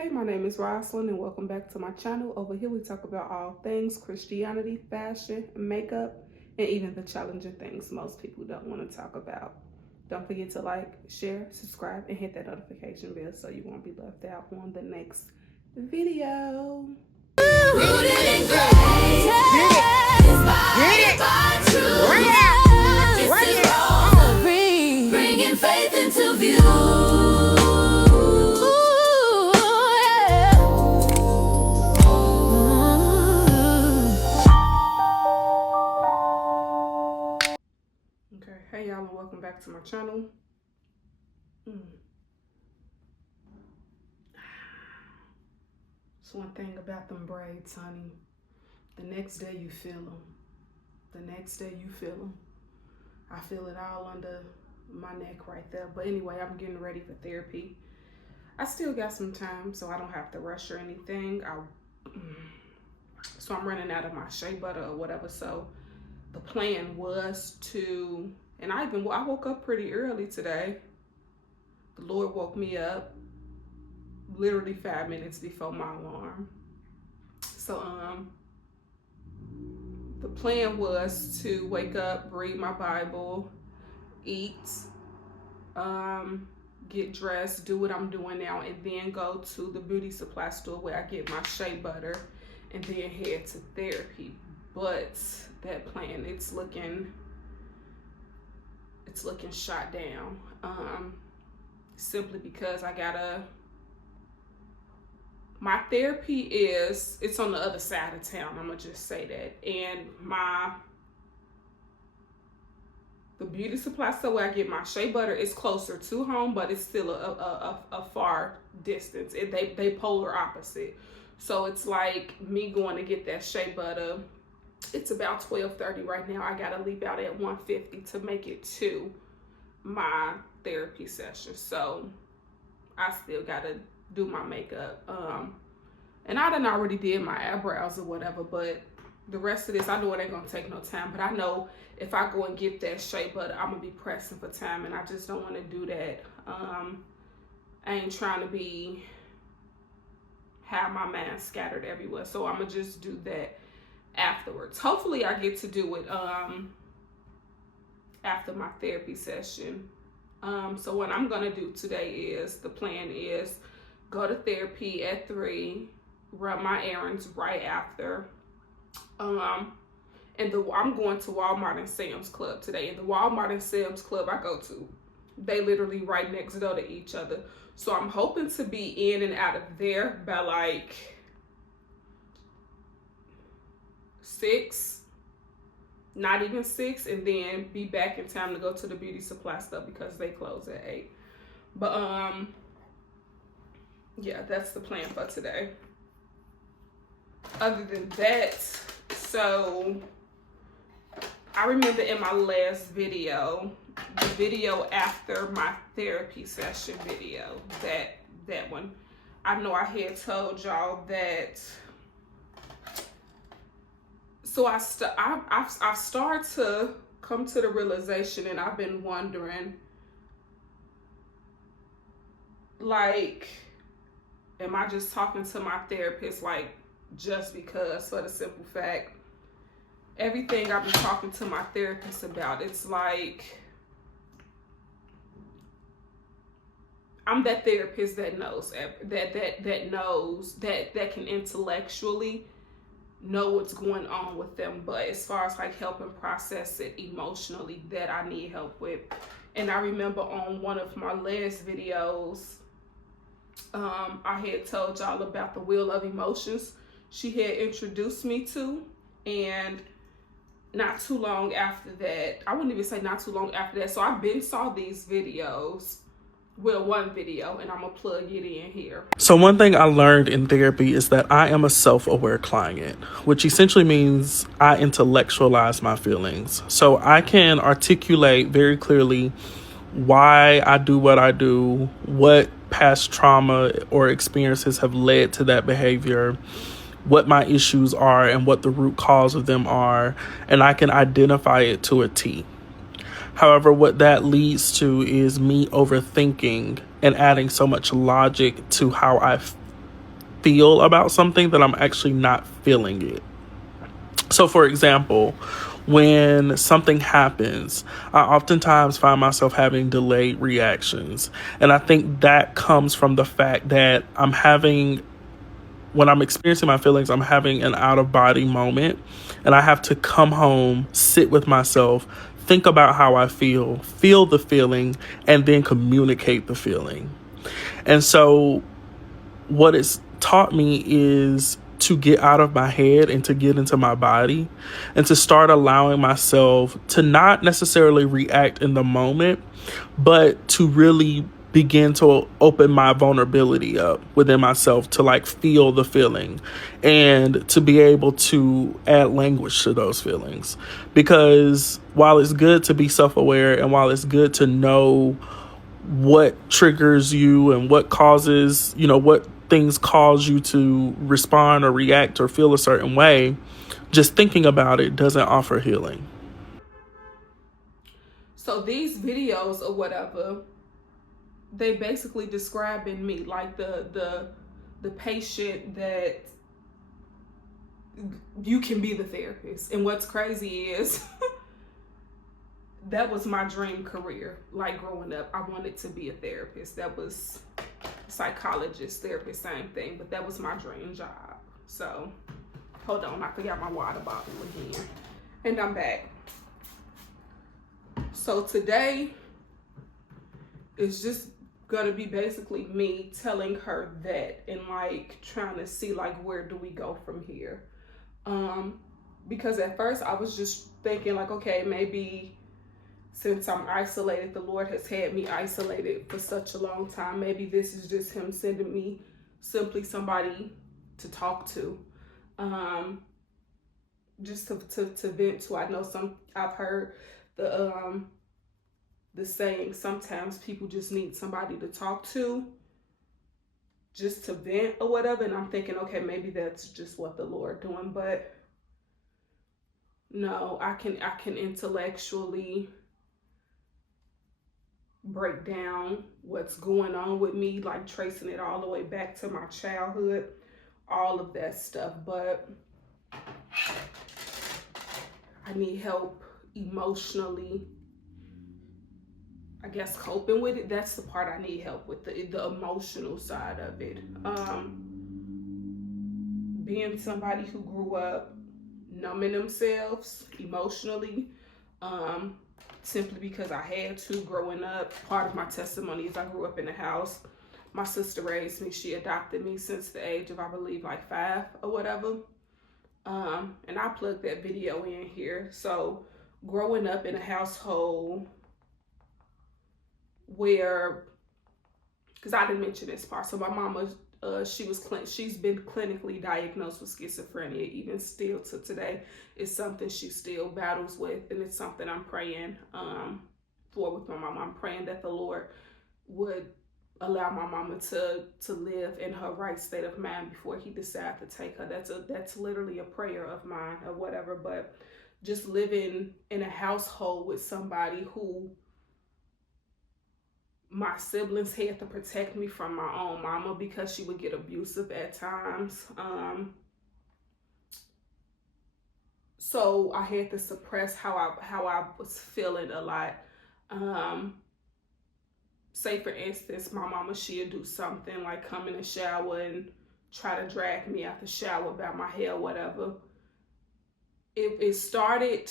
Hey, my name is Rosalind and welcome back to my channel. Over here we talk about all things Christianity, fashion, makeup, and even the challenging things most people don't want to talk about. Don't forget to like, share, subscribe, and hit that notification bell so you won't be left out on the next video. Bringing faith into view. Okay, hey y'all, and welcome back to my channel. It's one thing about them braids, honey. The next day you feel them. The next day you feel them. I feel it all under my neck right there. But anyway, I'm getting ready for therapy. I still got some time, so I don't have to rush or anything. So I'm running out of my shea butter or whatever. So the plan was to, and I woke up pretty early today. The Lord woke me up literally 5 minutes before my alarm. So the plan was to wake up, read my Bible, eat, get dressed, do what I'm doing now, and then go to the beauty supply store where I get my shea butter and then head to therapy. But that plan, it's looking shot down. Simply because my therapy it's on the other side of town. I'm gonna just say that. And the beauty supply store where I get my shea butter is closer to home, but it's still a far distance. They polar opposite. So it's like me going to get that shea butter. It's about 12:30 right now. I gotta leave out at 1:50 to make it to my therapy session. So I still gotta do my makeup. And I done already did my eyebrows or whatever, but the rest of this, I know it ain't gonna take no time, but I know if I go and get that shea butter, I'm gonna be pressing for time, and I just don't want to do that. I ain't trying to have my mind scattered everywhere, so I'm gonna just do that afterwards. Hopefully I get to do it after my therapy session. So what I'm gonna do today is, the plan is go to therapy at 3, run my errands right after. I'm going to Walmart and Sam's Club today. And the Walmart and Sam's Club I go to, they literally right next door to each other. So I'm hoping to be in and out of there by like 6, not even 6, and then be back in time to go to the beauty supply stuff because they close at 8. But yeah, that's the plan for today. Other than that, so I remember in my last video, the video after my therapy session video, that one, I know I had told y'all that. So I've started to come to the realization, and I've been wondering, like, am I just talking to my therapist like just because, for the simple fact, everything I've been talking to my therapist about, it's like I'm that therapist that knows that can intellectually know what's going on with them, but as far as like helping process it emotionally, that I need help with. And I remember on one of my last videos, I had told y'all about the Wheel of Emotions she had introduced me to, and not too long after that, I wouldn't even say not too long after that, so I've been saw these videos, well, one video, and I'm gonna plug it in here. So one thing I learned in therapy is that I am a self-aware client, which essentially means I intellectualize my feelings. So I can articulate very clearly why I do what I do, what past trauma or experiences have led to that behavior, what my issues are and what the root cause of them are, and I can identify it to a T. However, what that leads to is me overthinking and adding so much logic to how I feel about something that I'm actually not feeling it. So, for example, when something happens, I oftentimes find myself having delayed reactions. And I think that comes from the fact that when I'm experiencing my feelings, I'm having an out of body moment. And I have to come home, sit with myself, think about how I feel the feeling, and then communicate the feeling. And so what it's taught me is to get out of my head and to get into my body and to start allowing myself to not necessarily react in the moment, but to really begin to open my vulnerability up within myself to like feel the feeling and to be able to add language to those feelings. Because while it's good to be self-aware and while it's good to know what triggers you and what causes, what things cause you to respond or react or feel a certain way, just thinking about it doesn't offer healing. So these videos or whatever, they basically describing me like the patient that you can be the therapist. And what's crazy is that was my dream career. Like growing up, I wanted to be a therapist. That was psychologist, therapist, same thing, but that was my dream job. So hold on, I forgot my water bottle again. And I'm back. So today is just gonna be basically me telling her that and like trying to see like where do we go from here. Because at first I was just thinking like, okay, maybe since I'm isolated, the Lord has had me isolated for such a long time. Maybe this is just him sending me simply somebody to talk to. Just to vent to. I know I've heard the saying, sometimes people just need somebody to talk to just to vent or whatever. And I'm thinking, okay, maybe that's just what the Lord doing, but no, I can intellectually break down what's going on with me, like tracing it all the way back to my childhood, all of that stuff. But I need help emotionally, I guess, coping with it. That's the part I need help with, the emotional side of it. Being somebody who grew up numbing themselves emotionally, simply because I had to growing up. Part of my testimony is I grew up in a house. My sister raised me. She adopted me since the age of, I believe, like 5 or whatever. And I plugged that video in here. So growing up in a household where, because I didn't mention this part. So my mama, she's been clinically diagnosed with schizophrenia. Even still to today, it's something she still battles with, and it's something I'm praying for with my mama. I'm praying that the Lord would allow my mama to live in her right state of mind before he decides to take her. That's literally a prayer of mine or whatever. But just living in a household with somebody who my siblings had to protect me from my own mama because she would get abusive at times. So I had to suppress how I was feeling a lot. Say for instance, my mama, she'd do something like come in the shower and try to drag me out the shower about my hair, whatever. It started,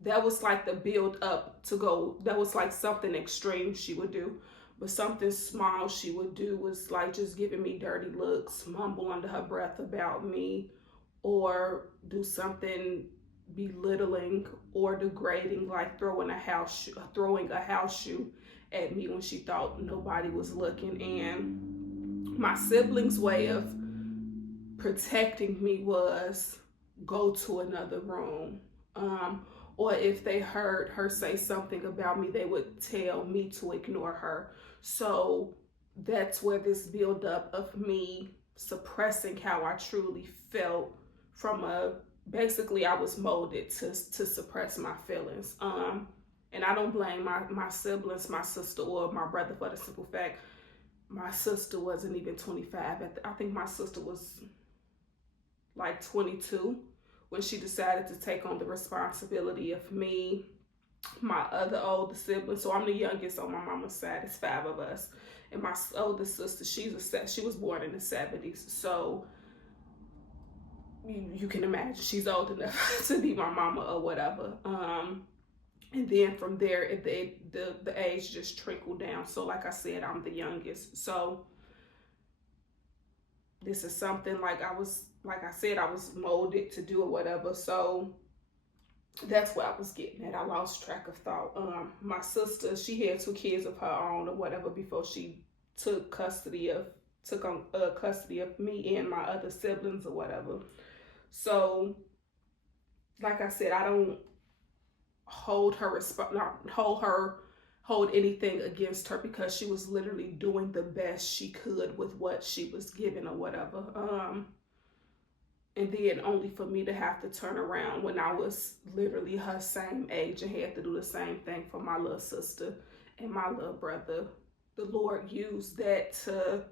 that was like the build up to go. That was like something extreme she would do. But something small she would do was like just giving me dirty looks, mumble under her breath about me, or do something belittling or degrading, like throwing a house shoe at me when she thought nobody was looking. And my siblings' way of protecting me was go to another room. Or if they heard her say something about me, they would tell me to ignore her. So that's where this buildup of me suppressing how I truly felt basically I was molded to suppress my feelings. And I don't blame my siblings, my sister, or my brother for the simple fact my sister wasn't even 25. I think my sister was like 22 when she decided to take on the responsibility of me, my other older sibling. So I'm the youngest on my mama's side. It's 5 of us. And my oldest sister, she was born in the 70s. So you can imagine she's old enough to be my mama or whatever. And then from there, the age just trickled down. So like I said, I'm the youngest. So this is something like I was molded to do or whatever. So that's what I was getting at. I lost track of thought. My sister, she had 2 kids of her own or whatever before she took custody of me and my other siblings or whatever. So, like I said, I don't hold anything against her because she was literally doing the best she could with what she was given or whatever. And then only for me to have to turn around when I was literally her same age and had to do the same thing for my little sister and my little brother. The Lord used that to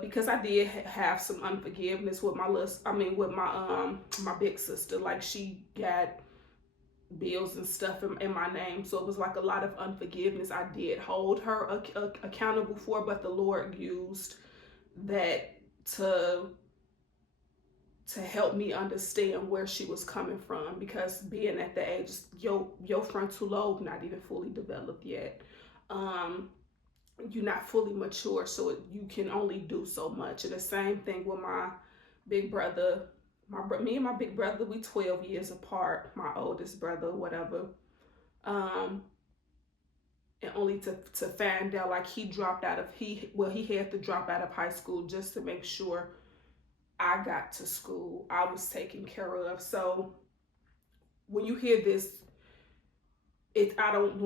because I did have some unforgiveness with my big sister. Like, she got bills and stuff in my name, so it was like a lot of unforgiveness I did hold her accountable for, but the Lord used that to help me understand where she was coming from, because being at the age, your frontal lobe not even fully developed yet. You're not fully mature, so you can only do so much. And the same thing with my big brother. Me and my big brother, we 12 years apart. My oldest brother, whatever. And only to find out, like, he had to drop out of high school just to make sure I got to school. I was taken care of. So when you hear this, I don't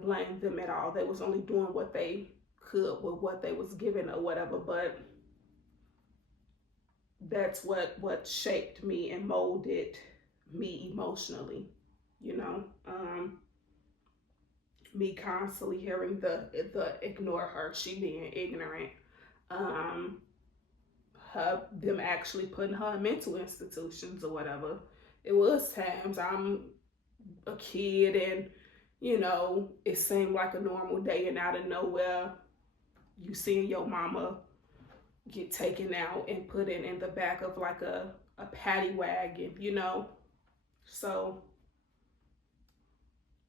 blame them at all. They was only doing what they could with what they was given or whatever, but that's what shaped me and molded me emotionally, me constantly hearing the ignore her, she being ignorant, them actually putting her in mental institutions or whatever. It was times I'm a kid and it seemed like a normal day, and out of nowhere you seeing your mama get taken out and put in the back of like a paddy wagon, so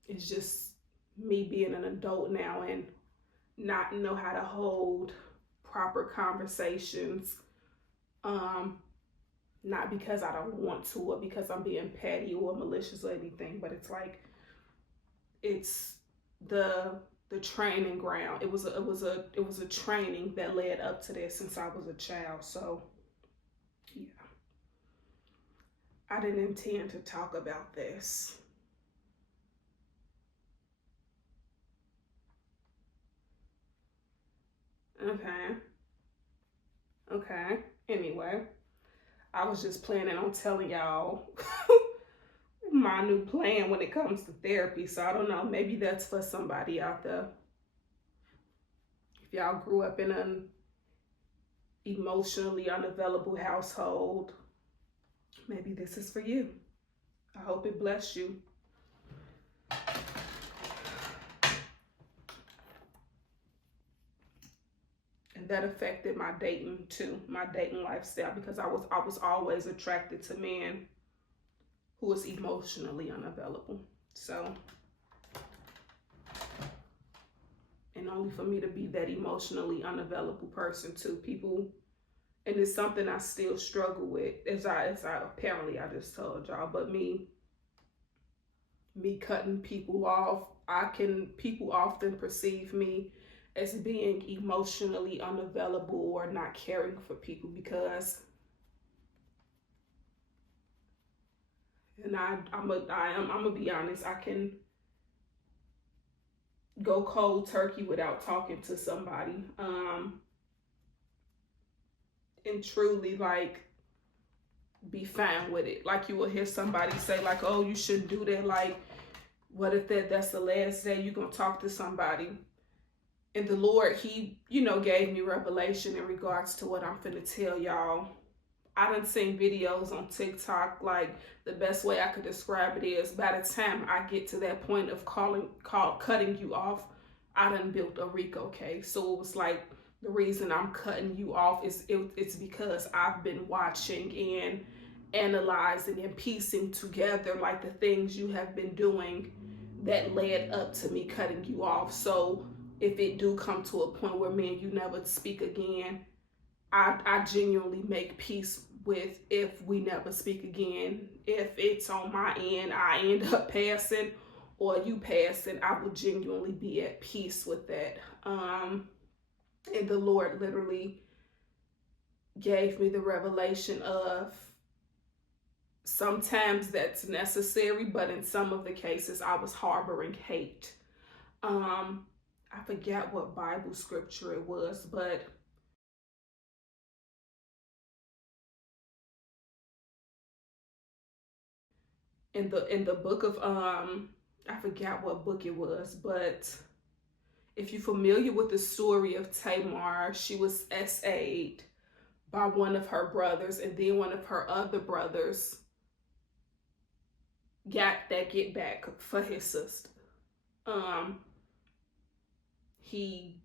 it's just me being an adult now and not know how to hold proper conversations, not because I don't want to or because I'm being petty or malicious or anything, but it's like, it's the training ground. It was a training that led up to this since I was a child. So yeah, I didn't intend to talk about this. Okay. Anyway, I was just planning on telling y'all my new plan when it comes to therapy. So I don't know, maybe that's for somebody out there. If y'all grew up in an emotionally unavailable household, maybe this is for you. I hope it bless you. And that affected my dating too, my dating lifestyle, because I was always attracted to men who was emotionally unavailable. So, and only for me to be that emotionally unavailable person too. People, and it's something I still struggle with, as I apparently I just told y'all, but me cutting people off, people often perceive me as being emotionally unavailable or not caring for people, because, and I'm gonna be honest, I can go cold turkey without talking to somebody, and truly like be fine with it. Like, you will hear somebody say like, oh, you shouldn't do that. Like, what if that's the last day you're gonna talk to somebody? And the Lord, he, gave me revelation in regards to what I'm finna tell y'all. I done seen videos on TikTok, like the best way I could describe it is by the time I get to that point of cutting you off, I done built a RICO case. So it was like the reason I'm cutting you off it's because I've been watching and analyzing and piecing together like the things you have been doing that led up to me cutting you off. So if it do come to a point where me and you never speak again, I genuinely make peace with if we never speak again. If it's on my end, I end up passing or you passing, I will genuinely be at peace with that. And the Lord literally gave me the revelation of sometimes that's necessary, but in some of the cases I was harboring hate. I forget what Bible scripture it was, but in the book of I forgot what book it was, but if you're familiar with the story of Tamar, she was SA'd by one of her brothers, and then one of her other brothers got that get back for his sister. He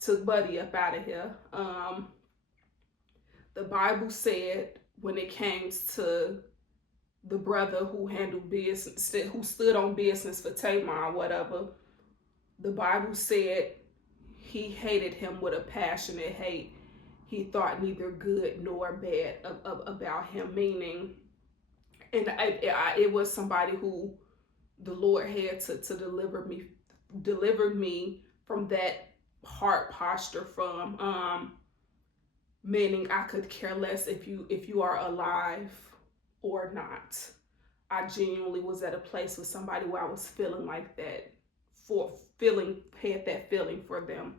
took Buddy up out of here. The Bible said when it came to the brother who handled business, who stood on business for Tamar or whatever, the Bible said he hated him with a passionate hate. He thought neither good nor bad about him, meaning, and it was somebody who the Lord had to deliver me from that heart posture from, meaning I could care less if you are alive or not. I genuinely was at a place with somebody where I was feeling like that, had that feeling for them.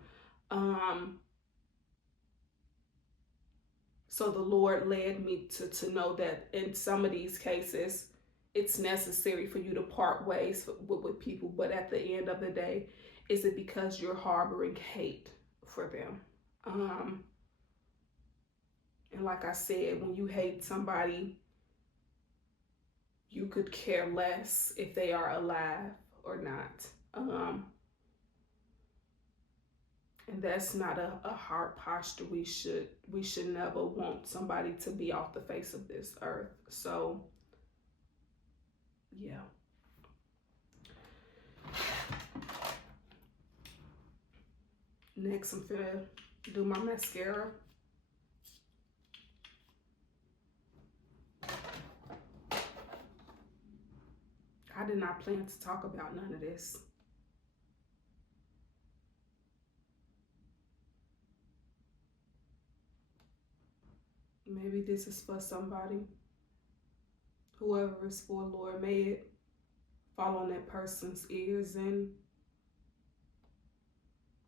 So the Lord led me to know that in some of these cases, it's necessary for you to part ways with people, but at the end of the day, is it because you're harboring hate for them? And like I said, when you hate somebody, you could care less if they are alive or not. And that's not a hard posture. We should never want somebody to be off the face of this earth. So yeah. Next, I'm finna do my mascara. I did not plan to talk about none of this. Maybe this is for somebody. Whoever it's for, Lord, may it fall on that person's ears and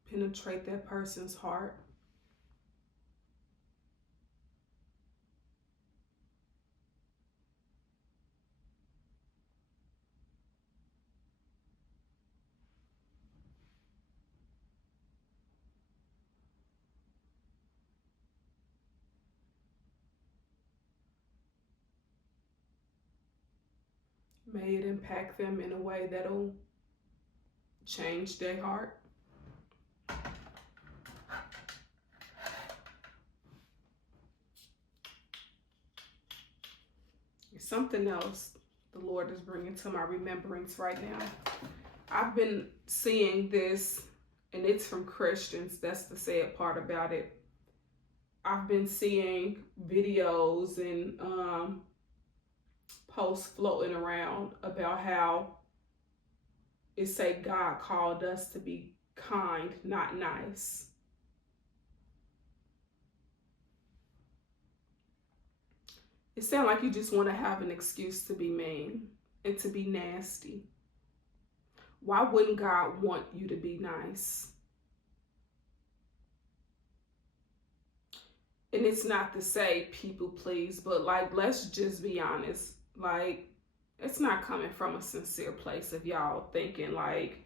penetrate that person's heart. May it impact them in a way that'll change their heart. Something else the Lord is bringing to my remembrance right now. I've been seeing this, and it's from Christians. That's the sad part about it. I've been seeing videos and posts floating around about how it say God called us to be kind, not nice. It sounds like you just want to have an excuse to be mean and to be nasty. Why wouldn't God want you to be nice? And it's not to say people please, but like, let's just be honest. Like, it's not coming from a sincere place of y'all thinking like,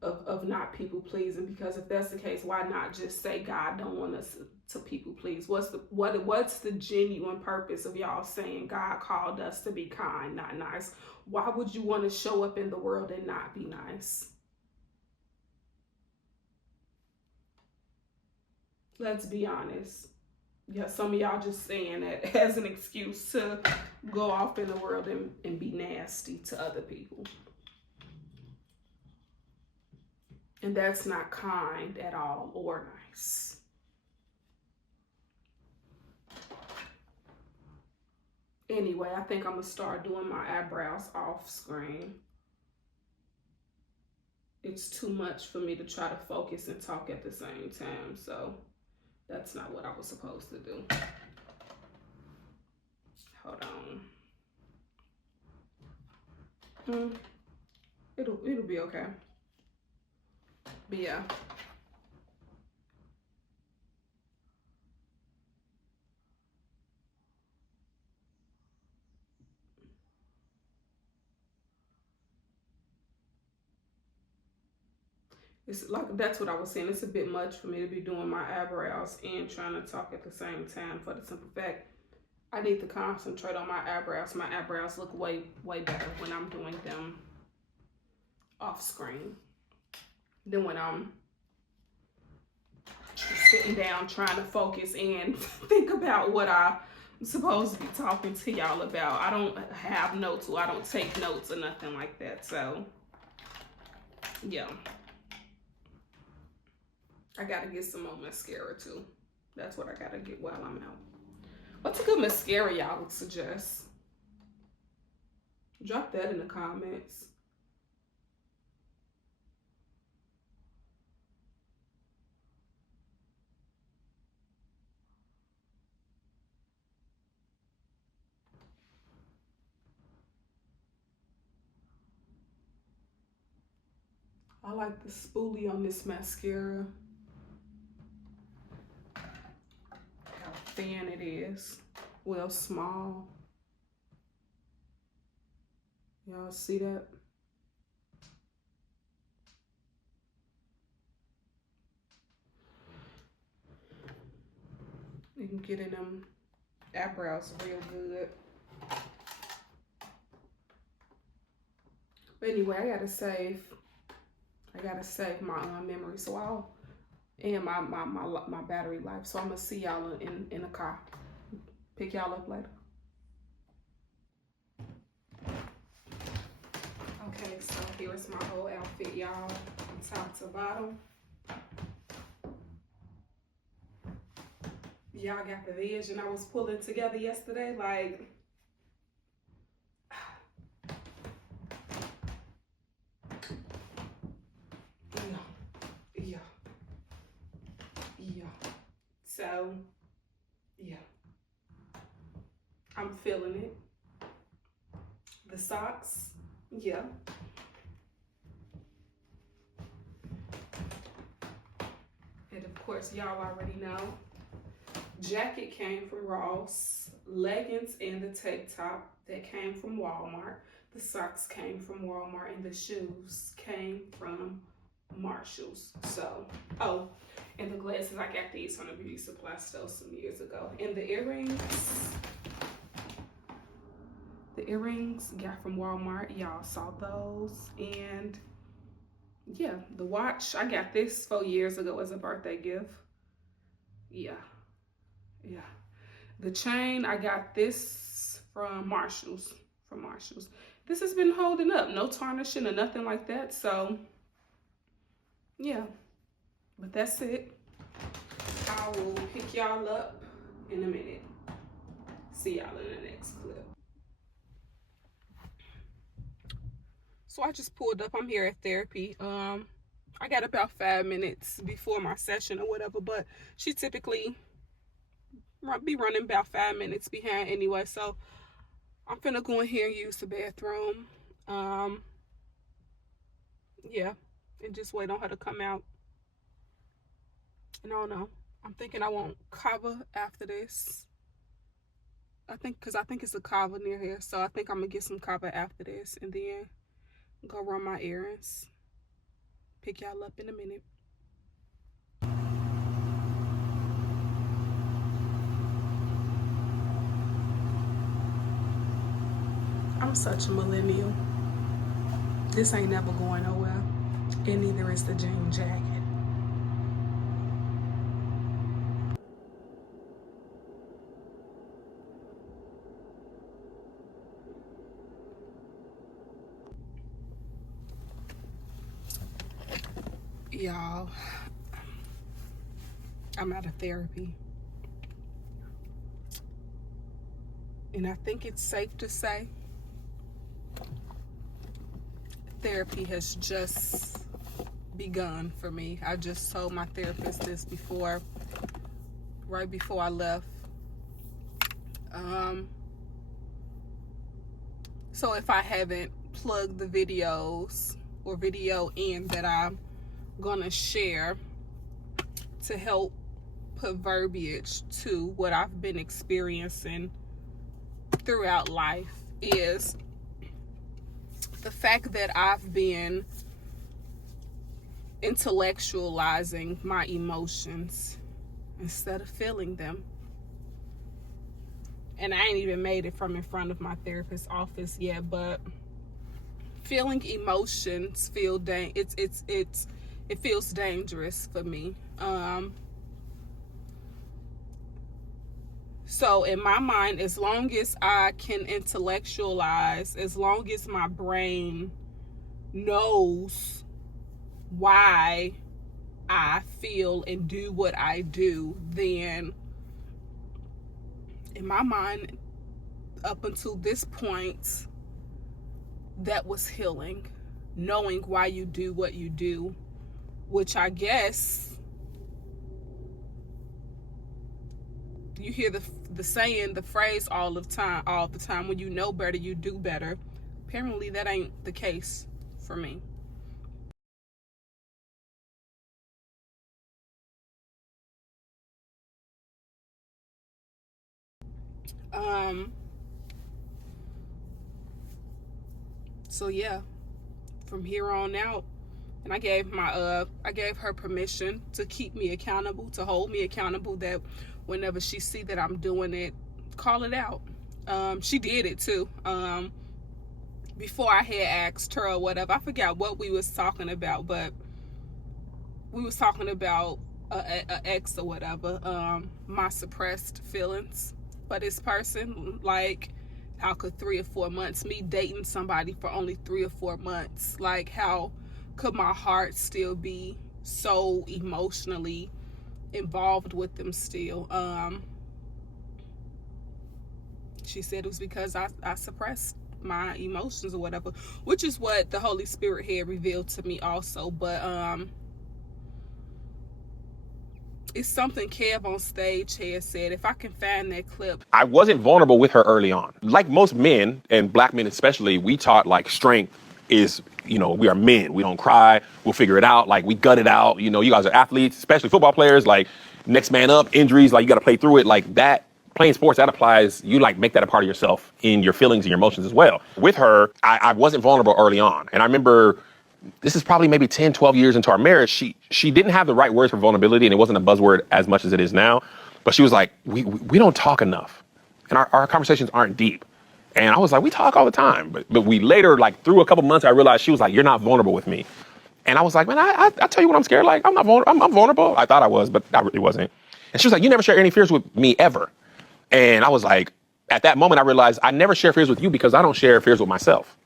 of not people pleasing, because if that's the case, why not just say God don't want us to people please? What's the genuine purpose of y'all saying God called us to be kind, not nice? Why would you want to show up in the world and not be nice? Let's be honest. Yeah, some of y'all just saying that as an excuse to go off in the world and be nasty to other people. And that's not kind at all or nice. Anyway, I think I'm going to start doing my eyebrows off screen. It's too much for me to try to focus and talk at the same time. So that's not what I was supposed to do. Hold on. It'll be okay. But yeah. It's like, that's what I was saying. It's a bit much for me to be doing my eyebrows and trying to talk at the same time, for the simple fact I need to concentrate on my eyebrows. My eyebrows look way better when I'm doing them off screen than when I'm sitting down trying to focus and think about what I'm supposed to be talking to y'all about. I don't have notes, or I don't take notes or nothing like that. So yeah, I gotta get some more mascara too. That's what I gotta get while I'm out. What's a good mascara y'all would suggest? Drop that in the comments. I like the spoolie on this mascara. How thin it is. Well, small. Y'all see that? You can get in them eyebrows real good. But anyway, I gotta save my memory, so I'll and my battery life. So I'm gonna see y'all in the car. Pick y'all up later. Okay, so here's my whole outfit, y'all, from top to bottom. Y'all got the vision I was pulling together yesterday, like. So, yeah, I'm feeling it. The socks, yeah. And of course, y'all already know. Jacket came from Ross. Leggings and the tank top, that came from Walmart. The socks came from Walmart, and the shoes came from Marshalls. So, oh, and the glasses, I got these from the beauty supply store some years ago. And the earrings got from Walmart. Y'all saw those. And yeah, the watch, I got this 4 years ago as a birthday gift. Yeah. The chain, I got this from Marshalls. This has been holding up. No tarnishing or nothing like that. So yeah, but that's it. I will pick y'all up in a minute. See y'all in the next clip. So I just pulled up. I'm here at therapy. I got about 5 minutes before my session or whatever, but she typically be running about 5 minutes behind anyway. So I'm finna go in here and use the bathroom. Yeah, and just wait on her to come out. And I don't know. I'm thinking I want kava after this. I think it's a kava near here. So I think I'm gonna get some kava after this and then go run my errands. Pick y'all up in a minute. I'm such a millennial. This ain't never going nowhere. And neither is the jean jacket. Y'all, I'm out of therapy. And I think it's safe to say therapy has just begun for me. I just told my therapist this right before I left. So if I haven't plugged the videos or video in that I'm gonna share to help put verbiage to what I've been experiencing throughout life, is the fact that I've been intellectualizing my emotions instead of feeling them. And I ain't even made it from in front of my therapist's office yet, but feeling emotions it feels dangerous for me. So in my mind, as long as I can intellectualize, as long as my brain knows why I feel and do what I do, then in my mind, up until this point, that was healing. Knowing why you do what you do, which I guess you hear the saying, the phrase all the time, when you know better, you do better. Apparently that ain't the case for me. So yeah, from here on out, and I gave her permission to keep me accountable, to hold me accountable, that whenever she see that I'm doing it, call it out. She did it too. Before I had asked her or whatever, I forgot what we was talking about, but we was talking about a ex or whatever, my suppressed feelings for this person. Like, how could 3 or 4 months, me dating somebody for only 3 or 4 months, like how could my heart still be so emotionally involved with them still? She said it was because I suppressed my emotions or whatever, which is what the Holy Spirit had revealed to me also. But it's something Kev on stage had said. If I can find that clip. I wasn't vulnerable with her early on. Like most men, and black men especially, we taught like strength is, we are men. We don't cry. We'll figure it out. Like, we gut it out. You guys are athletes, especially football players. Like, next man up, injuries, like, you got to play through it. Like, that, playing sports, that applies. You, like, make that a part of yourself in your feelings and your emotions as well. With her, I wasn't vulnerable early on. And I remember, this is probably maybe 10, 12 years into our marriage. She didn't have the right words for vulnerability, and it wasn't a buzzword as much as it is now. But she was like, we don't talk enough. And our conversations aren't deep. And I was like, we talk all the time. But we later, like through a couple months, I realized she was like, you're not vulnerable with me. And I was like, man, I tell you when I'm scared. Like, I'm not vulnerable. I'm vulnerable. I thought I was, but I really wasn't. And she was like, you never share any fears with me ever. And I was like, at that moment, I realized I never share fears with you because I don't share fears with myself.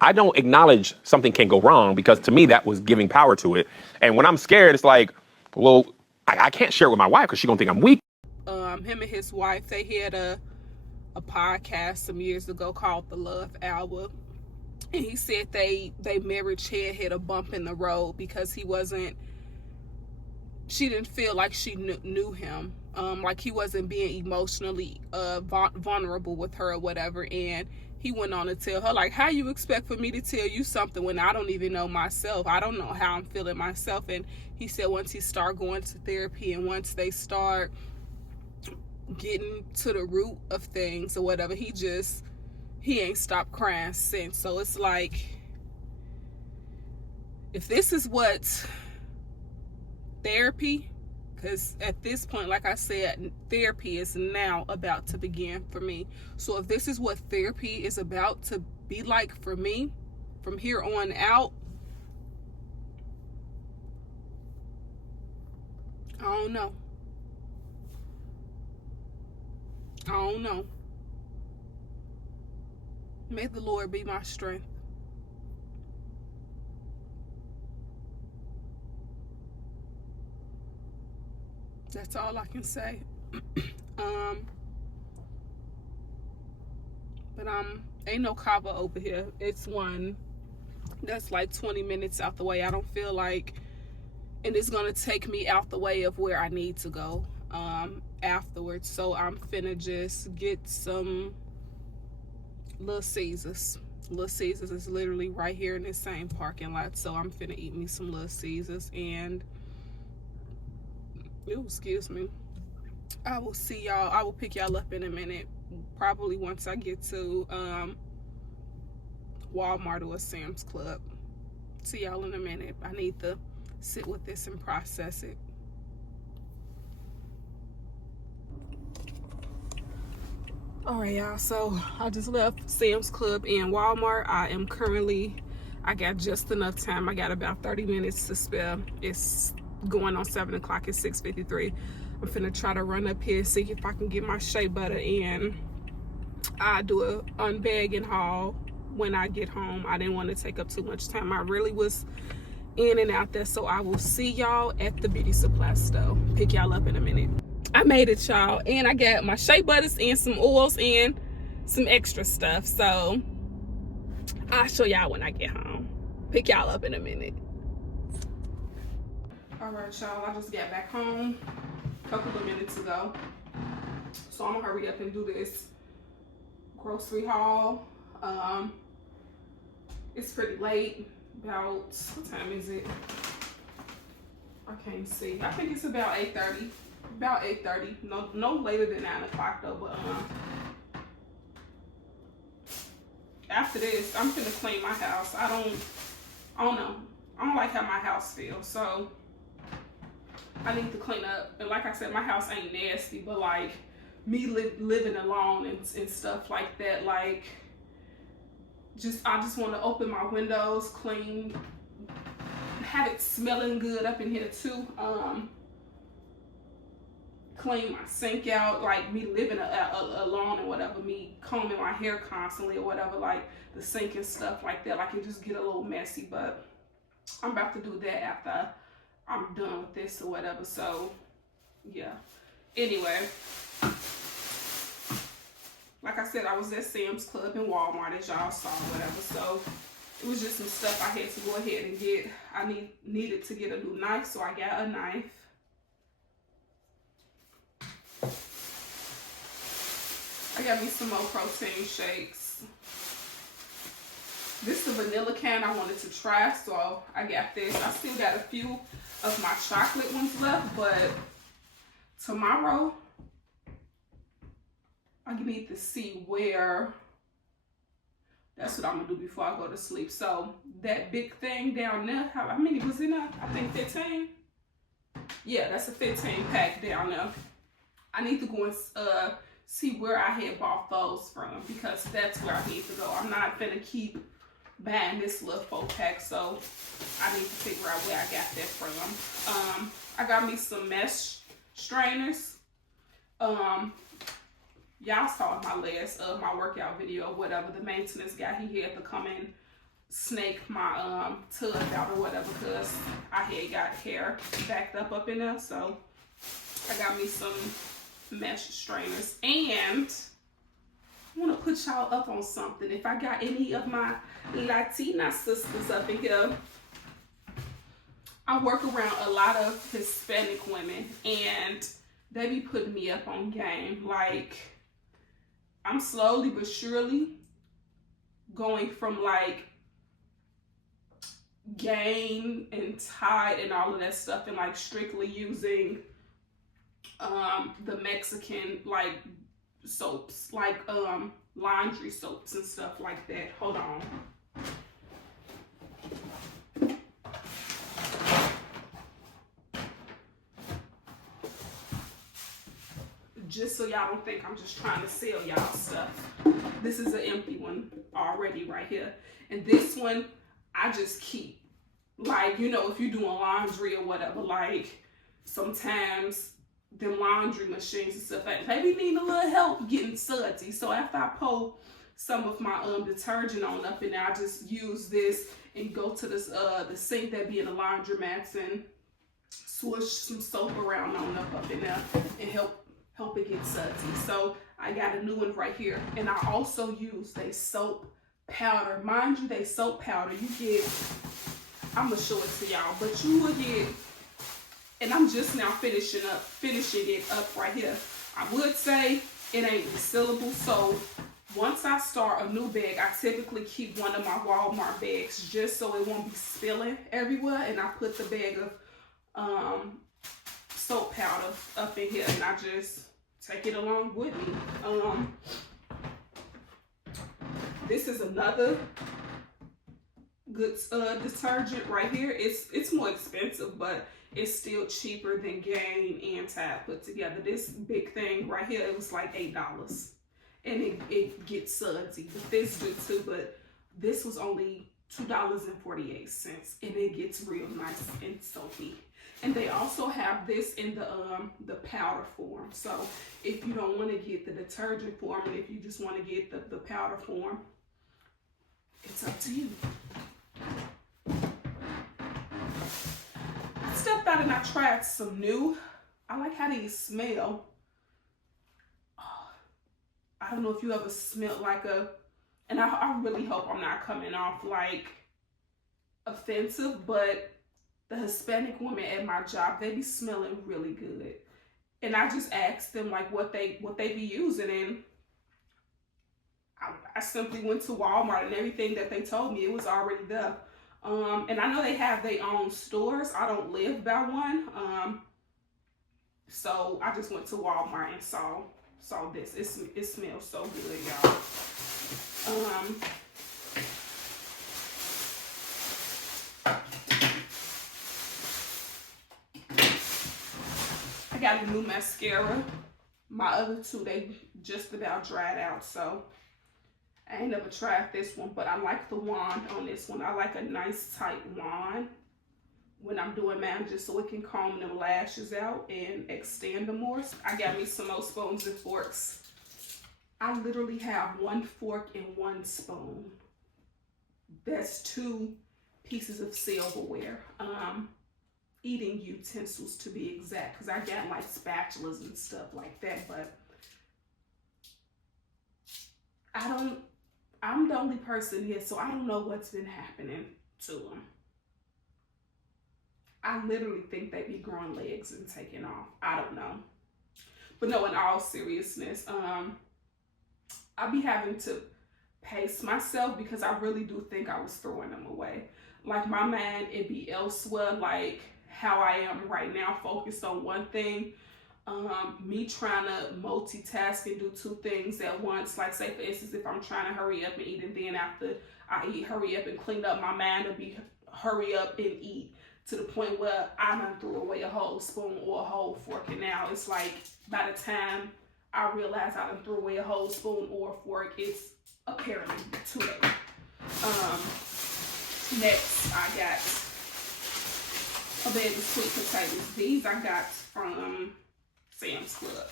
I don't acknowledge something can go wrong because to me, that was giving power to it. And when I'm scared, it's like, well, I can't share it with my wife because she's going to think I'm weak. Him and his wife, they had a podcast some years ago called The Love Hour. And he said they marriage had hit a bump in the road because she didn't feel like she knew him. Like he wasn't being emotionally vulnerable with her or whatever. And he went on to tell her, like, how you expect for me to tell you something when I don't even know myself? I don't know how I'm feeling myself. And he said once he start going to therapy and once they start getting to the root of things or whatever, he ain't stopped crying since. So it's like, if this is what therapy, because at this point, like I said, therapy is now about to begin for me. So if this is what therapy is about to be like for me from here on out, I don't know. I don't know. May the Lord be my strength. That's all I can say. But ain't no Cabo over here. It's one that's like 20 minutes out the way. I don't feel like, and it's gonna take me out the way of where I need to go afterwards. So I'm finna just get some Little Caesars. Little Caesars is literally right here in this same parking lot. So I'm finna eat me some Little Caesars, and excuse me. I will see y'all. I will pick y'all up in a minute. Probably once I get to Walmart or Sam's Club. See y'all in a minute. I need to sit with this and process it. All right, y'all. So I just left Sam's Club and Walmart. I got just enough time. I got about 30 minutes to spare. It's going on 7 o'clock. It's 6:53. I'm finna try to run up here, see if I can get my shea butter in. I'll do a unbagging haul when I get home. I didn't want to take up too much time. I really was in and out there. So I will see y'all at the beauty supply store. Pick y'all up in a minute. I made it, y'all, and I got my shea butters and some oils and some extra stuff. So I'll show y'all when I get home. Pick y'all up in a minute. All right, y'all, I just got back home a couple of minutes ago. So I'm gonna hurry up and do this grocery haul. It's pretty late. About, what time is it? I can't see. I think it's about 8:30. About 8:30. No later than 9 o'clock though. But after this, I'm gonna clean my house. I don't know. I don't like how my house feels. So I need to clean up. And like I said, my house ain't nasty, but like me living alone and stuff like that, like I just want to open my windows, clean, have it smelling good up in here too. Clean my sink out, like me living alone and whatever, me combing my hair constantly or whatever, like the sink and stuff like that, like it just get a little messy. But I'm about to do that after I'm done with this or whatever. So yeah, anyway, like I said, I was at Sam's Club and Walmart, as y'all saw, whatever. So it was just some stuff I had to go ahead and get. I needed to get a new knife, so I got a knife. I got me some more protein shakes. This is the vanilla can I wanted to try, so I got this. I still got a few of my chocolate ones left, but tomorrow I need to see where. That's what I'm gonna do before I go to sleep. So that big thing down there, how many was in there? I think 15. Yeah, that's a 15 pack down there. I need to go and see where I had bought those from, because that's where I need to go. I'm not gonna keep buying this little 4-pack, so I need to figure out where I got that from. I got me some mesh strainers. Y'all saw my last my workout video or whatever. The maintenance guy, he had to come and snake my tub out or whatever, because I had got hair backed up in there. So I got me some mesh strainers, and I want to put y'all up on something. If I got any of my Latina sisters up in here, I work around a lot of Hispanic women, and they be putting me up on game. Like, I'm slowly but surely going from like Gain and Tide and all of that stuff, and like strictly using the Mexican like soaps, like laundry soaps and stuff like that. Hold on. just so y'all don't think I'm just trying to sell y'all stuff. This is an empty one already right here. And this one, I just keep. Like, you know, if you're doing laundry or whatever, like, sometimes them laundry machines and stuff, like, maybe need a little help getting sudsy. So after I pour some of my detergent on up in there, I just use this and go to this the sink that be in the laundromats and swoosh some soap around on up in there and help it get sudsy. So I got a new one right here. And I also use a soap powder. Mind you, they soap powder, you get, I'm gonna show it to y'all, but you will get, and I'm just now finishing it up right here. I would say it ain't resealable, so once I start a new bag, I typically keep one of my Walmart bags just so it won't be spilling everywhere, and I put the bag of soap powder up in here, and I just take it along with me. This is another good detergent right here. It's more expensive, but it's still cheaper than Gain and Tide put together. This big thing right here, it was like $8, and it gets sudsy. But this do too, but this was only $2.48, and it gets real nice and soapy. And they also have this in the powder form. So if you don't want to get the detergent form, and if you just want to get the powder form, it's up to you. I stepped out and I tried some new. I like how these smell. Oh, I don't know if you ever smelled like and I really hope I'm not coming off like offensive, but the Hispanic women at my job, they be smelling really good. And I just asked them like what they be using, and I simply went to Walmart, and everything that they told me, it was already there. And I know they have their own stores. I don't live by one. So I just went to Walmart and saw this. It smells so good, y'all. I got a new mascara. My other two, they just about dried out, so I ain't never tried this one, but I like the wand on this one. I like a nice tight wand when I'm doing mine, just so it can comb them lashes out and extend them more. I got me some more spoons and forks. I literally have one fork and one spoon. That's 2 pieces of silverware. Eating utensils to be exact, because I got like spatulas and stuff like that, but I'm the only person here, so I don't know what's been happening to them. I literally think they be growing legs and taking off. I don't know. But no, in all seriousness, I be having to pace myself because I really do think I was throwing them away. Like my mind, it be elsewhere, like how I am right now, focused on one thing. Me trying to multitask and do 2 things at once. Like say for instance, if I'm trying to hurry up and eat, and then after I eat, hurry up and clean up, my mind will be hurry up and eat, to the point where I done threw away a whole spoon or a whole fork, and now it's like by the time I realize I done threw away a whole spoon or a fork, it's apparently too late. Next I got a bag of sweet potatoes. These I got from Sam's Club.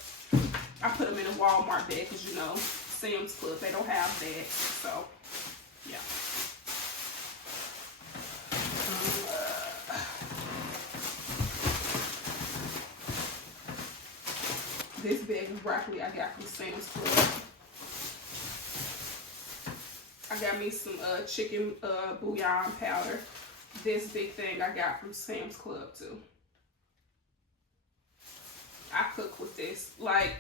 I put them in a Walmart bag because, you know, Sam's Club, they don't have bags. So, yeah. This bag of broccoli I got from Sam's Club. I got me some chicken bouillon powder. This big thing I got from Sam's Club too. I cook with this. Like,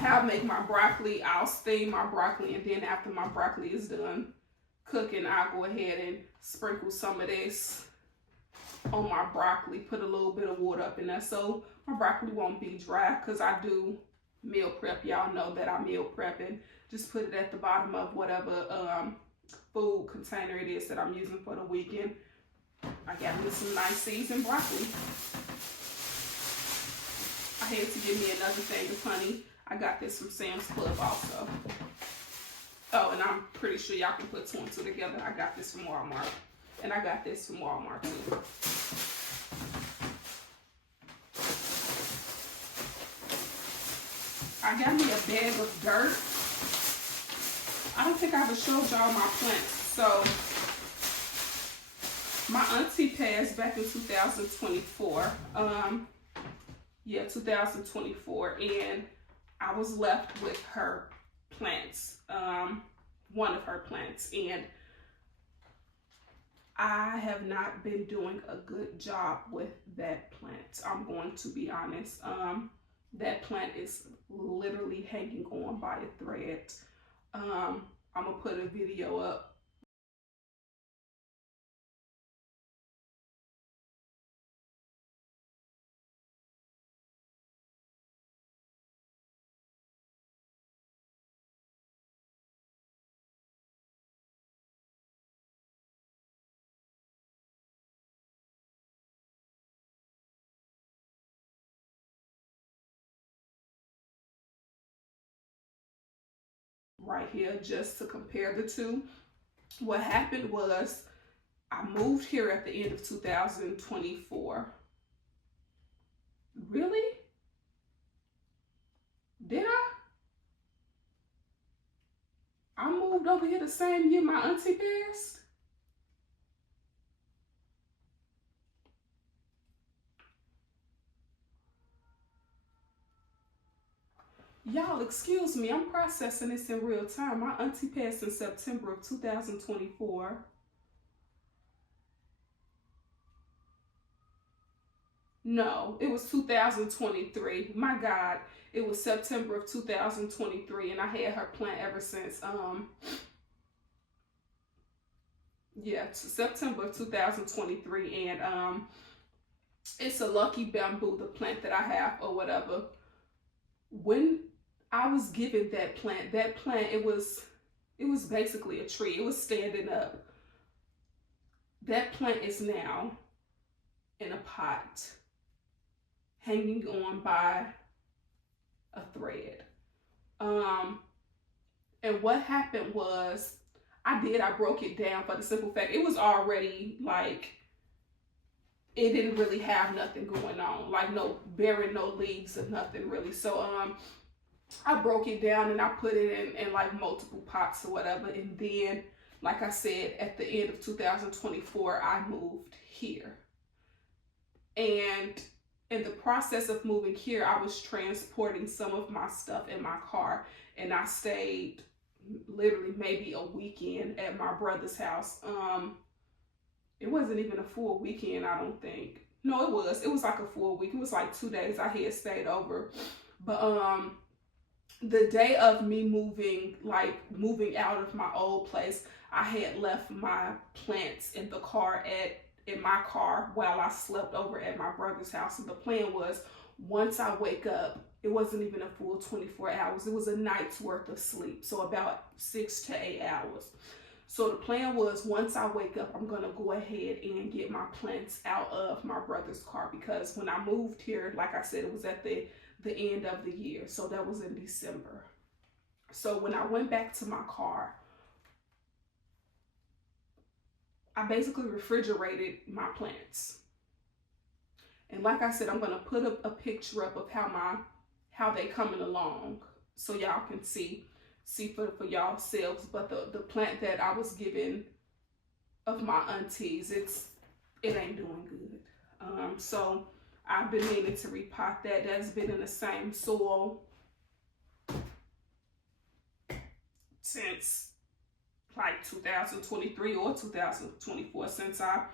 how I make my broccoli, I'll steam my broccoli, and then after my broccoli is done cooking, I'll go ahead and sprinkle some of this on my broccoli, put a little bit of water up in there so my broccoli won't be dry, because I do meal prep. Y'all know that I meal prep, and just put it at the bottom of whatever food container it is that I'm using for the weekend. I got me some nice seasoned broccoli. I had to give me another thing of honey. I got this from Sam's Club also. Oh, and I'm pretty sure y'all can put two and two together. I got this from Walmart. And I got this from Walmart too. I got me a bag of dirt. I don't think I ever showed y'all my plants. So my auntie passed back in 2024. 2024, and I was left with her plants, one of her plants, and I have not been doing a good job with that plant. I'm going to be honest. That plant is literally hanging on by a thread. I'm gonna put a video up. Right here, just to compare the two. What happened was I moved here at the end of 2024. Really? Did I moved over here the same year my auntie passed. Y'all, excuse me, I'm processing this in real time. My auntie passed in September of 2024. No, it was 2023. My God, it was September of 2023, and I had her plant ever since. September of 2023, and it's a lucky bamboo, the plant that I have or whatever. When I was given that plant, it was basically a tree. It was standing up. That plant is now in a pot, hanging on by a thread. And what happened was I broke it down for the simple fact it was already like, it didn't really have nothing going on, like no bearing, no leaves or nothing really. So I broke it down and I put it in like multiple pots or whatever. And then, like I said, at the end of 2024, I moved here. And in the process of moving here, I was transporting some of my stuff in my car, and I stayed literally maybe a weekend at my brother's house. It wasn't even a full weekend, I don't think. No, it was like a full week. It was like 2 days I had stayed over. But the day of me moving out of my old place, I had left my plants in the car in my car while I slept over at my brother's house. And the plan was, once I wake up, it wasn't even a full 24 hours. It was a night's worth of sleep. So about 6 to 8 hours. So the plan was, once I wake up, I'm going to go ahead and get my plants out of my brother's car, because when I moved here, like I said, it was at the end of the year. So that was in December. So when I went back to my car, I basically refrigerated my plants. And like I said, I'm going to put a picture up of how they coming along so y'all can see for y'all selves. But the plant that I was given of my aunties, it ain't doing good. So I've been meaning to repot that. That's been in the same soil since like 2023 or 2024, since I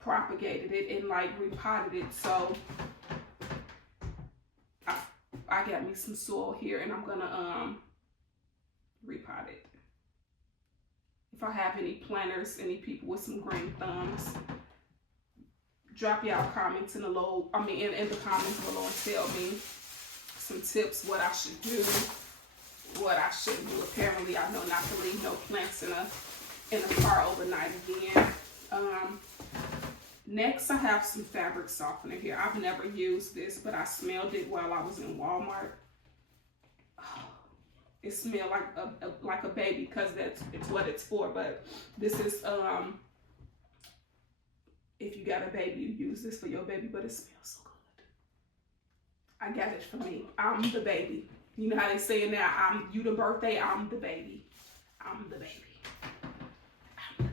propagated it and like repotted it. So I got me some soil here, and I'm gonna repot it. If I have any planters, any people with some green thumbs, drop y'all comments in the comments below and tell me some tips, what I should do, what I shouldn't do. Apparently I know not to leave no plants in a car overnight again. Next, I have some fabric softener here. I've never used this, but I smelled it while I was in Walmart. Oh, it smelled like a baby because it's what it's for. But this is if you got a baby, you use this for your baby. But it smells so good. I got it for me. I'm the baby. You know how they say it now. You the birthday. I'm the baby. I'm the baby. I'm the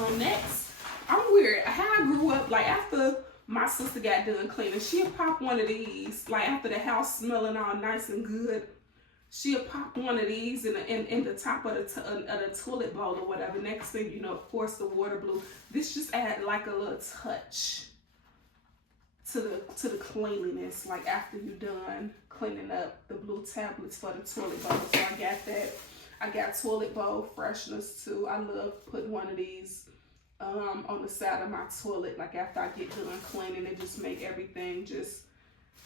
baby. Next, I'm weird. How I grew up, like after my sister got done cleaning, she'd pop one of these. Like after the house smelling all nice and good, she'd pop one of these in the top of the toilet bowl or whatever. Next thing you know, of course, the water blew. This just add like a little touch to the cleanliness. Like after you're done cleaning up, the blue tablets for the toilet bowl. So I got that. I got toilet bowl fresheners too. I love putting one of these on the side of my toilet, like after I get done cleaning. It just make everything, just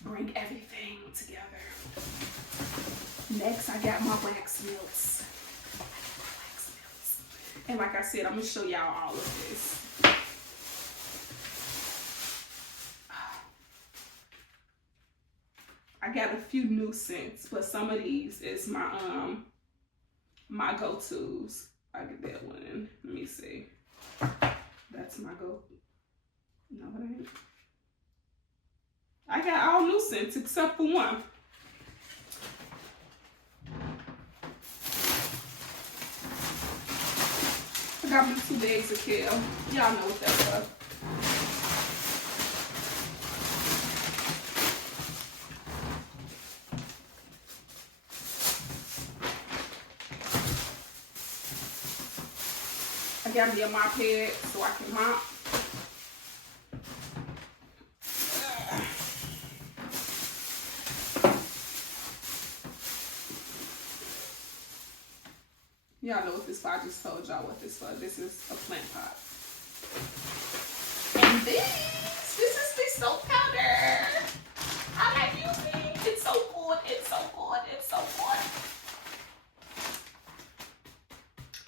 bring everything together. Next, I got my wax melts. And like I said, I'm gonna show y'all all of this. I got a few new scents, but some of these is my my go-tos. I get that one in. Let me see. That's my go. No, it ain't. I got all new scents except for one. I got me 2 bags of kale. Y'all know what that's for. I got me a mop head so I can mop. Y'all know what this for. I just told y'all what this for. This is a plant pot. And this is the soap powder. I like using it. It's so good. It's so good. It's so good.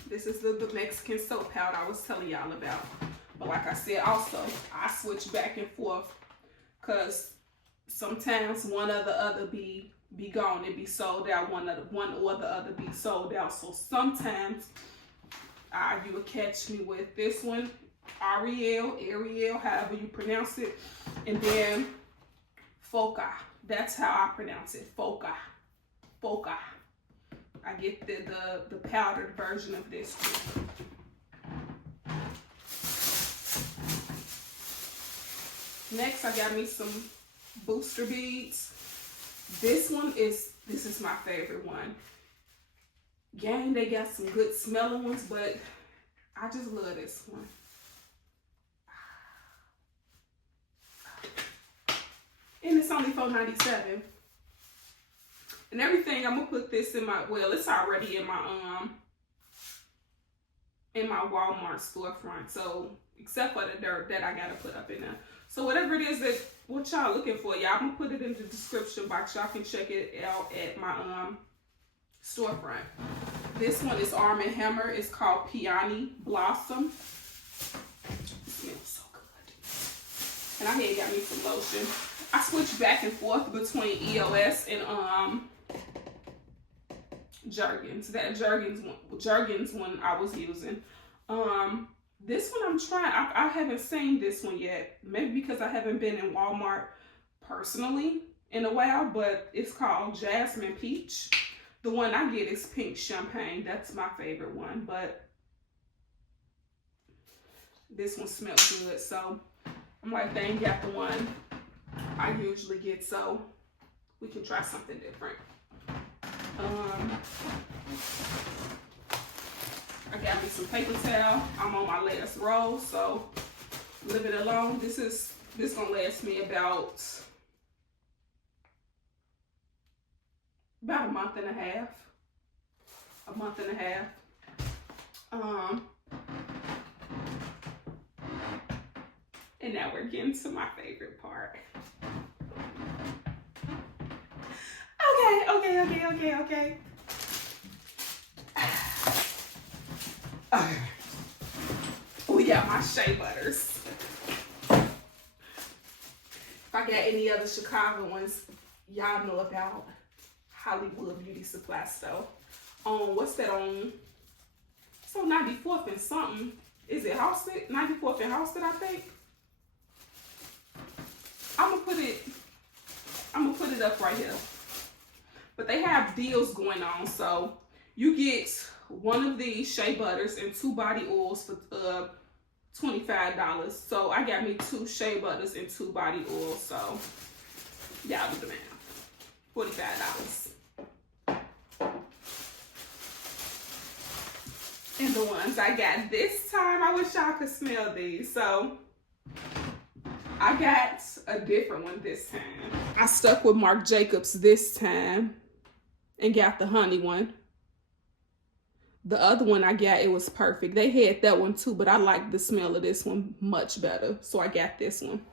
This is the Mexican soap powder I was telling y'all about. But like I said, also, I switch back and forth because sometimes one or the other be gone. It be sold out. One or the other be sold out. So sometimes you will catch me with this one, Ariel, however you pronounce it. And then Foca. That's how I pronounce it. Foca. I get the powdered version of this too. Next, I got me some booster beads. This is my favorite one. Gang, they got some good smelling ones, but I just love this one. And it's only $4.97. And everything, I'm gonna put this in my, well, it's already in my Walmart storefront. So except for the dirt that I gotta put up in there. So whatever it is that what y'all looking for, y'all, I'm gonna put it in the description box. Y'all can check it out at my storefront. This one is Arm & Hammer. It's called Peony Blossom. It smells so good. And I had got me some lotion. I switch back and forth between EOS and Jergens. That Jergens one I was using. This one I'm trying. I haven't seen this one yet. Maybe because I haven't been in Walmart personally in a while. But it's called Jasmine Peach. The one I get is Pink Champagne. That's my favorite one. But this one smells good. So I'm like, they ain't got the one I usually get. So we can try something different. I got me some paper towel. I'm on my last roll, so leave it alone. This gonna last me about a month and a half. And now we're getting to my favorite part. Okay. We got my shea butters. I got any other Chicago ones, y'all know about Hollywood Beauty Supply store. What's that on? So 94th and something. Is it Halsted? 94th and Halsted, I think. I'm gonna put it up right here. But they have deals going on, so you get one of these shea butters and 2 body oils for $25. So I got me 2 shea butters and 2 body oils. So y'all do the math. $45. And the ones I got this time, I wish y'all could smell these. So I got a different one this time. I stuck with Marc Jacobs this time and got the honey one. The other one I got, it was perfect. They had that one too, but I like the smell of this one much better. So I got this one.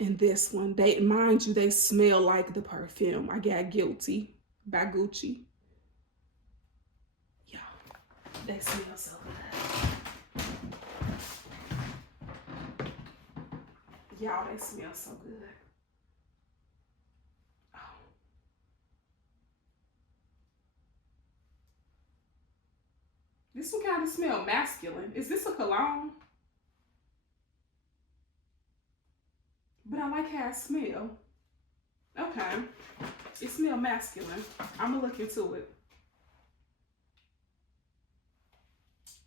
And this one, mind you, they smell like the perfume. I got Guilty by Gucci. Yeah, they smell so good. Y'all, they smell so good. Oh. This one kind of smell masculine. Is this a cologne? But I like how it smell. Okay. It smell masculine. I'm gonna look into it.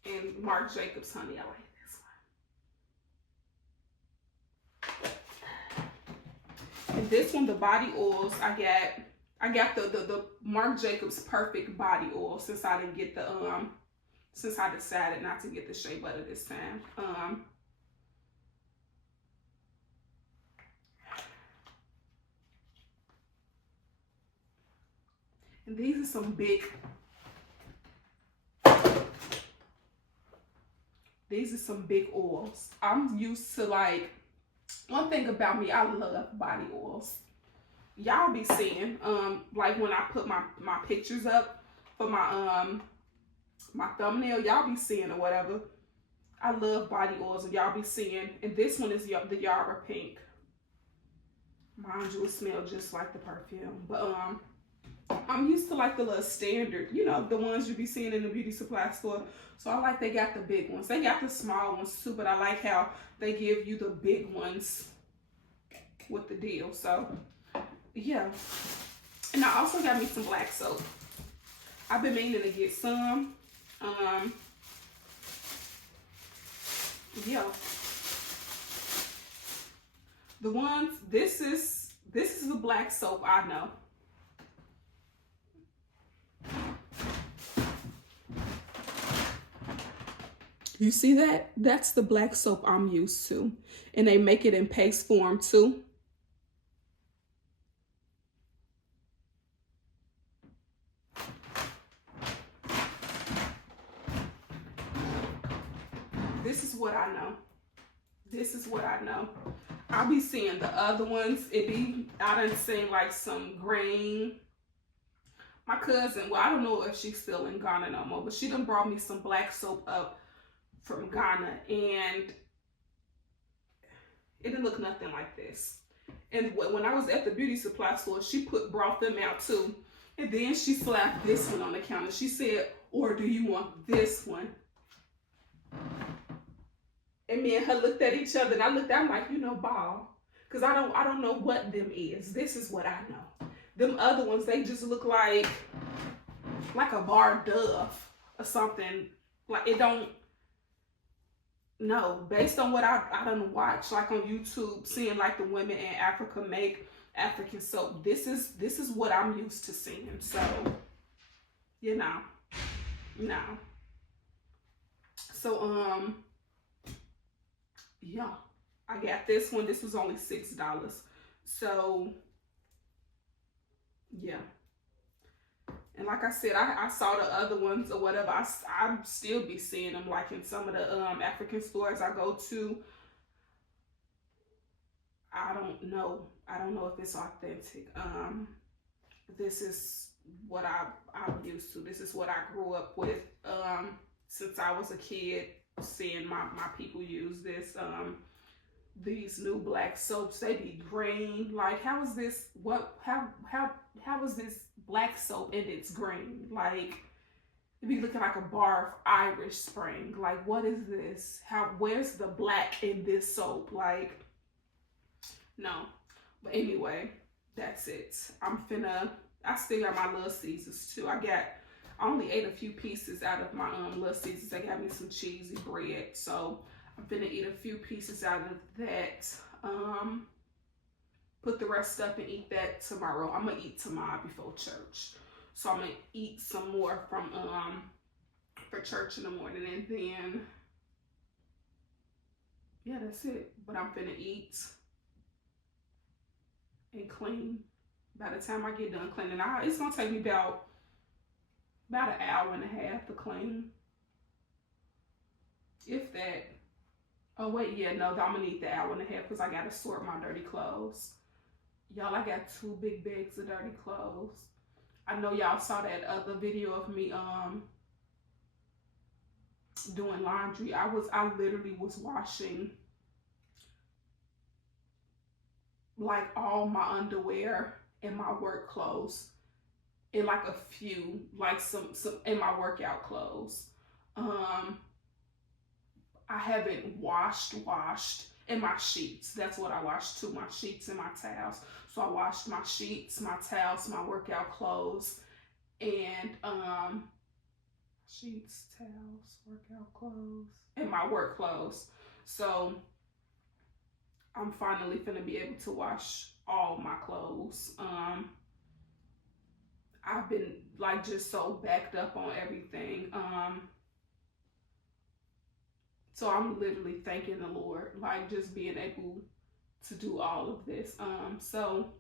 And Marc Jacobs honey, I like this one. And this one, the body oils, I got the Marc Jacobs Perfect Body Oil since I didn't get the since I decided not to get the shea butter this time. And these are some big oils. I'm used to, like, one thing about me, I love body oils. Y'all be seeing, like when I put my pictures up for my thumbnail, y'all be seeing or whatever. I love body oils, and y'all be seeing. And this one is the Yara Pink. Mind you, it smells just like the perfume. But I'm used to like the little standard, you know, the ones you be seeing in the beauty supply store. So I like they got the big ones. They got the small ones too, but I like how they give you the big ones with the deal. So yeah. And I also got me some black soap. I've been meaning to get some. Yeah. The ones, this is the black soap I know. You see that? That's the black soap I'm used to. And they make it in paste form too. This is what I know. This is what I know. I'll be seeing the other ones. I done seen like some green. My cousin, well, I don't know if she's still in Ghana no more, but she done brought me some black soap up from Ghana, and it didn't look nothing like this. And when I was at the beauty supply store, she brought them out too. And then she slapped this one on the counter. She said, "Or do you want this one?" And me and her looked at each other, and I'm like, you know, ball. Because I don't know what them is. This is what I know. Them other ones, they just look like a bar Dove or something. Like, it don't, no. Based on what I done watch, like on YouTube, seeing like the women in Africa make African soap. This is what I'm used to seeing. So, you know, no. So, yeah, I got this one. This was only $6. So, yeah. And like I said, I saw the other ones or whatever. I still be seeing them like in some of the African stores I go to. I don't know if it's authentic. This is what I'm used to. This is what I grew up with since I was a kid, seeing my people use this. these new black soaps, they be green. Like, how is this, how is this black soap and it's green? Like, it be looking like a bar of Irish Spring. Like, what is this? Where's the black in this soap? Like, no. But anyway, that's it. I still got my Little Caesars too. I only ate a few pieces out of my Little Caesars. They got me some cheesy bread. So I'm finna eat a few pieces out of that. Put the rest up and eat that tomorrow. I'm gonna eat tomorrow before church. So I'm gonna eat some more for church in the morning, and then yeah, that's it. But I'm finna eat and clean. By the time I get done cleaning, it's gonna take me about an hour and a half to clean, if that. Oh wait, yeah, no, I'm gonna need the hour and a half because I gotta sort my dirty clothes. Y'all, I got 2 big bags of dirty clothes. I know y'all saw that other video of me doing laundry. I literally was washing like all my underwear and my work clothes, and like a few, like some in my workout clothes. I haven't washed in my sheets. That's what I washed too, my sheets and my towels. So I washed my sheets, my towels, my workout clothes, and sheets, towels, workout clothes, and my work clothes. So I'm finally finna be able to wash all my clothes. I've been like just so backed up on everything. So I'm literally thanking the Lord, like just being able to do all of this. So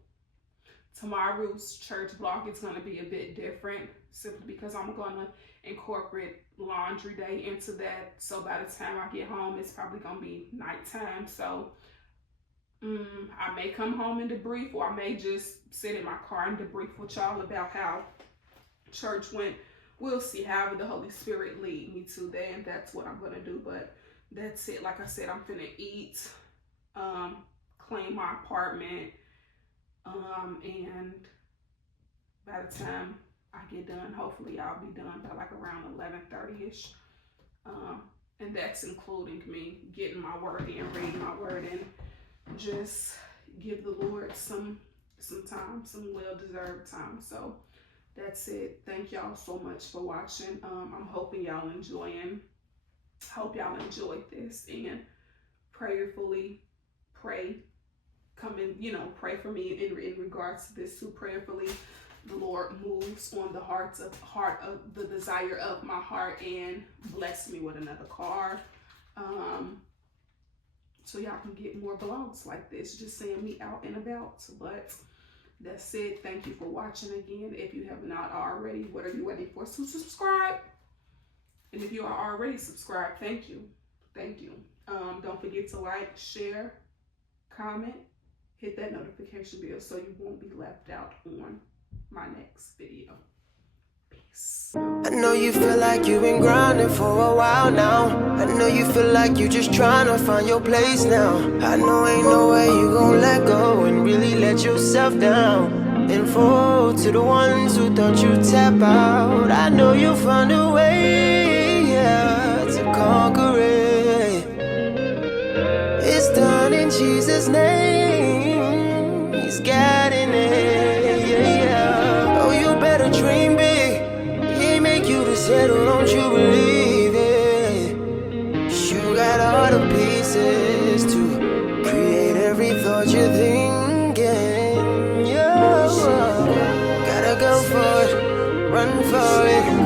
tomorrow's church vlog is gonna be a bit different, simply because I'm gonna incorporate laundry day into that. So by the time I get home, it's probably gonna be nighttime. So I may come home and debrief, or I may just sit in my car and debrief with y'all about how church went. We'll see. However the Holy Spirit lead me to, then that's what I'm gonna do. But that's it. Like I said, I'm finna eat, clean my apartment, and by the time I get done, hopefully I'll be done by like around 11:30ish. And that's including me getting my word in, reading my word, and just give the Lord some time, some well-deserved time. So that's it. Thank y'all so much for watching. I'm hoping y'all hope y'all enjoyed this, and prayerfully pray for me in regards to this too. Prayerfully the Lord moves on the heart of the desire of my heart and bless me with another car, so y'all can get more vlogs like this, just seeing me out and about. But that's it. Thank you for watching again. If you have not already, what are you waiting for? So subscribe. And if you are already subscribed, thank you. Don't forget to like, share, comment, hit that notification bell so you won't be left out on my next video. Peace. I know you feel like you've been grinding for a while now. I know you feel like you're just trying to find your place now. I know ain't no way you gon' let go and really let yourself down and fall to the ones who thought you'd tap out. I know you'll find a way, yeah, to conquer it. It's done in Jesus' name. He's guiding it, yeah. Oh, you better dream big. He ain't make you to settle, don't you believe it? You got all the pieces to create every thought you're thinking. Yeah, gotta go for it, run for it.